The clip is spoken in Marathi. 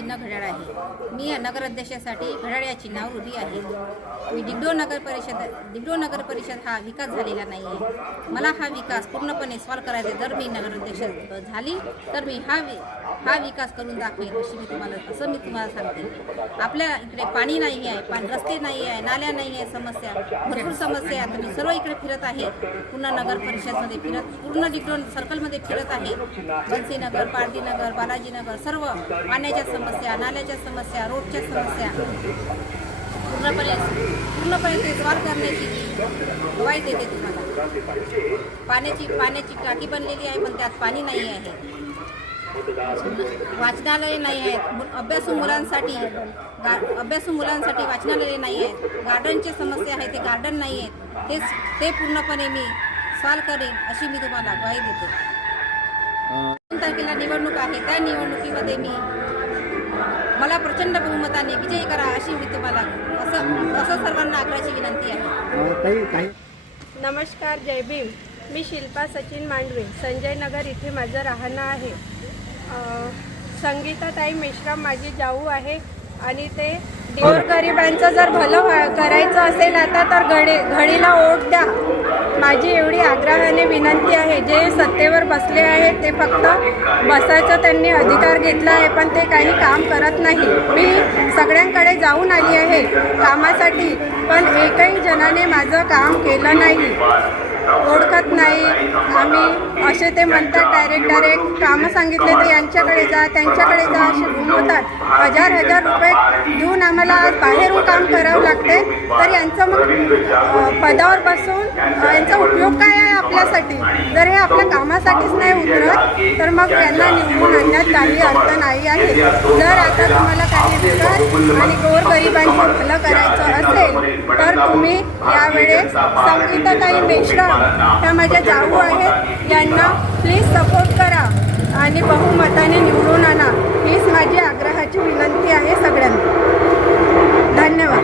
चिन्ह घड्याळ आहे। मी या नगराध्यक्षासाठी घड्याळ या चिन्हावर उभी आहे। मी दिगडोह नगर परिषद हा विकास झालेला नाही आहे। मला हा विकास पूर्णपणे सॉल्व करायचा। जर मी नगराध्यक्ष झाली तर मी हा विकास करून दाखवेन असं मी तुम्हाला सांगते। आपल्या इकडे पाणी नाही आहे, रस्ते नाही आहे, नाल्या नाही आहे, भरपूर समस्या आहेत। मी सर्व इकडे फिरत आहे, पूर्ण नगर परिषदमध्ये फिरत, पूर्ण दिगडोह सर्कलमध्ये फिरत आहे। बंसीनगर, पारडीनगर, बालाजीनगर, सर्व पाण्याच्या समस्या, नाल्याच्या समस्या, रोडच्या समस्या पूर्णपणे ते सॉल्व करण्याची ग्वाही देते तुम्हाला। पाण्याची टाकी बनलेली आहे, पण त्यात पाणी नाही आहे। वाचनालय नाही आहेत, अभ्यासू मुलांसाठी वाचनालय नाही आहेत। गार्डनची समस्या आहे, ते गार्डन नाही आहेत। ते पूर्णपणे मी सॉल्व करेन अशी मी तुम्हाला ग्वाही देते। 3 तारखेला निवडणूक आहे, त्या निवडणुकीमध्ये मला प्रचंड बहुमताने विजयी करा अशी मी तुम्हाला असं सर्वांना आग्रहाची विनंती आहे। नमस्कार, जय भीम। मी शिल्पा सचिन मांडवे, संजय नगर इथे माझं राहणं आहे। संगीताताई मेश्राम माझी जाऊ आहे आणि ते गोरगरिबांचं जर भलं करायचं असेल आता तर घडीला वोट द्या, माझी एवढी आग्रहाने विनंती आहे। जे सत्तेवर बसले आहेत ते फक्त बसायचं त्यांनी अधिकार घेतला आहे, पण ते काही काम करत नाही। मी सगळ्यांकडे जाऊन आली आहे कामासाठी, पण एकही जणाने माझं काम केलं नाही, ओळखत नाही। आम्ही असे ते म्हणतात डायरेक्ट कामं सांगितले तर यांच्याकडे जा त्यांच्याकडे जा असे घुमवतात। हजार रुपये देऊन आम्हाला आज बाहेरून काम करावं लागते, तर यांचं मग पदावर बसून यांचा उपयोग काय आहे आपल्यासाठी? जर हे आपल्या कामासाठीच नाही उतरत तर मग यांना निवडून आणण्यात काही अर्थ नाही आहे। जर आता तुम्हाला काही विकास आणि गोरगरिबांचं भलं करायचं असेल तर तुम्ही यावेळेस संगीताताई मेश्राम ह्या माझ्या जाऊ आहेत, यांना प्लीज सपोर्ट करा आणि बहुमताने निवडून आणा, हीच माझी आग्रहाची विनंती आहे सगळ्यांना। धन्यवाद।